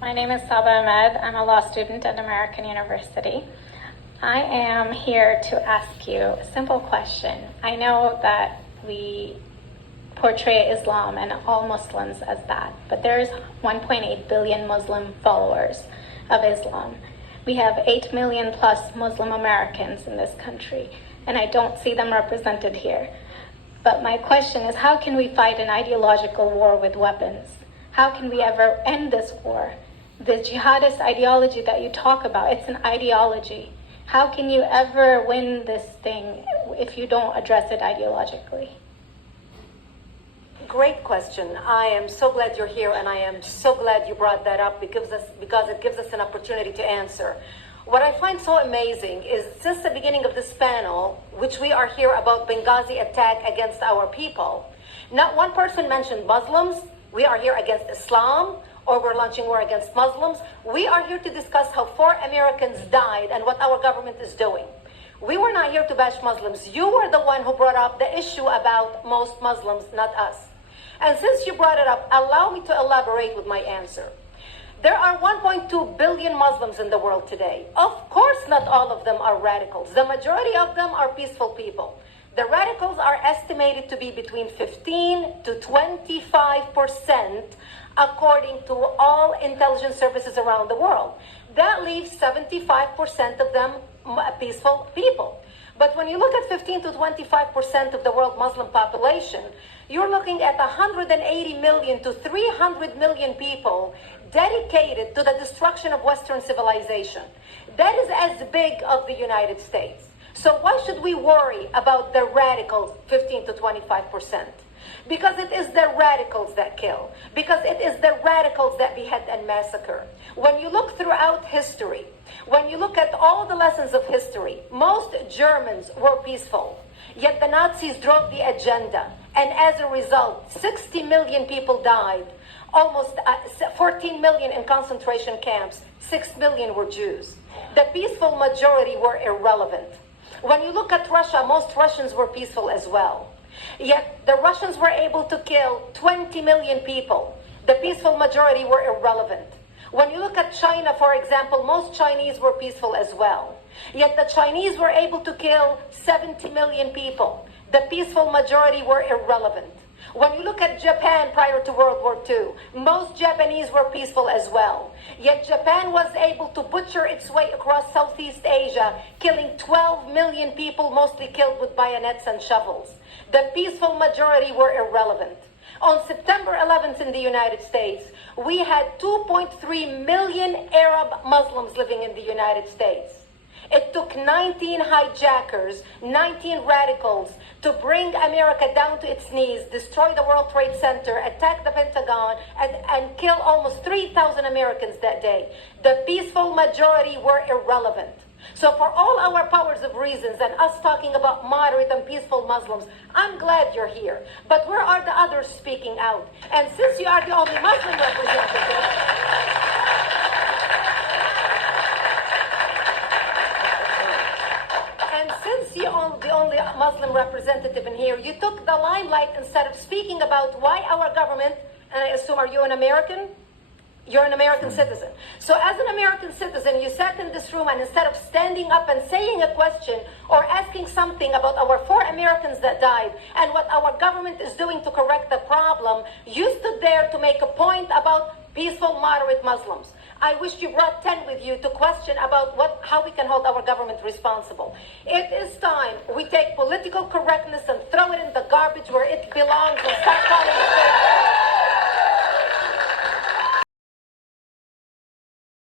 My name is Saba Ahmed. I'm a law student at American University. I am here to ask you a simple question. I know that we portray Islam and all Muslims as that, but there's 1.8 billion Muslim followers of Islam. We have 8 million plus Muslim Americans in this country, and I don't see them represented here. But my question is, how can we fight an ideological war with weapons? How can we ever end this war? The jihadist ideology that you talk about, it's an ideology. How can you ever win this thing if you don't address it ideologically? Great question. I am so glad you're here, and I am so glad you brought that up because it gives us an opportunity to answer. What I find so amazing is since the beginning of this panel, which we are here about Benghazi attack against our people, not one person mentioned Muslims. We are here against Islam, or we're launching war against Muslims. We are here to discuss how 4 Americans died and what our government is doing. We were not here to bash Muslims. You were the one who brought up the issue about most Muslims, not us. And since you brought it up, allow me to elaborate with my answer. There are 1.2 billion Muslims in the world today. Of course, not all of them are radicals. The majority of them are peaceful people. The radicals are estimated to be between 15 to 25%, according to all intelligence services around the world. That leaves 75% of them peaceful people. But when you look at 15 to 25% of the world Muslim population, you're looking at 180 million to 300 million people dedicated to the destruction of Western civilization. That is as big as the United States. So why should we worry about the radicals, 15 to 25%? Because it is the radicals that kill. Because it is the radicals that behead and massacre. When you look throughout history, when you look at all the lessons of history, most Germans were peaceful. Yet the Nazis drove the agenda. And as a result, 60 million people died. Almost 14 million in concentration camps. 6 million were Jews. The peaceful majority were irrelevant. When you look at Russia, most Russians were peaceful as well. Yet the Russians were able to kill 20 million people. The peaceful majority were irrelevant. When you look at China, for example, most Chinese were peaceful as well. Yet the Chinese were able to kill 70 million people. The peaceful majority were irrelevant. When you look at Japan prior to World War II, most Japanese were peaceful as well. Yet Japan was able to butcher its way across Southeast Asia, killing 12 million people, mostly killed with bayonets and shovels. The peaceful majority were irrelevant. On September 11th in the United States, we had 2.3 million Arab Muslims living in the United States. It took 19 hijackers, 19 radicals to bring America down to its knees, destroy the World Trade Center, attack the Pentagon, and kill almost 3,000 Americans that day. The peaceful majority were irrelevant. So for all our powers of reasons and us talking about moderate and peaceful Muslims, I'm glad you're here. But where are the others speaking out? And since you are the only Muslim representative, the only Muslim representative in here, you took the limelight instead of speaking about why our government, and I assume, are you an American? You're an American citizen. So as an American citizen, you sat in this room, and instead of standing up and saying a question or asking something about our 4 Americans that died and what our government is doing to correct the problem, you stood there to make a point about peaceful, moderate Muslims. I wish you brought 10 with you to question about how we can hold our government responsible. It is time we take political correctness and throw it in the garbage where it belongs and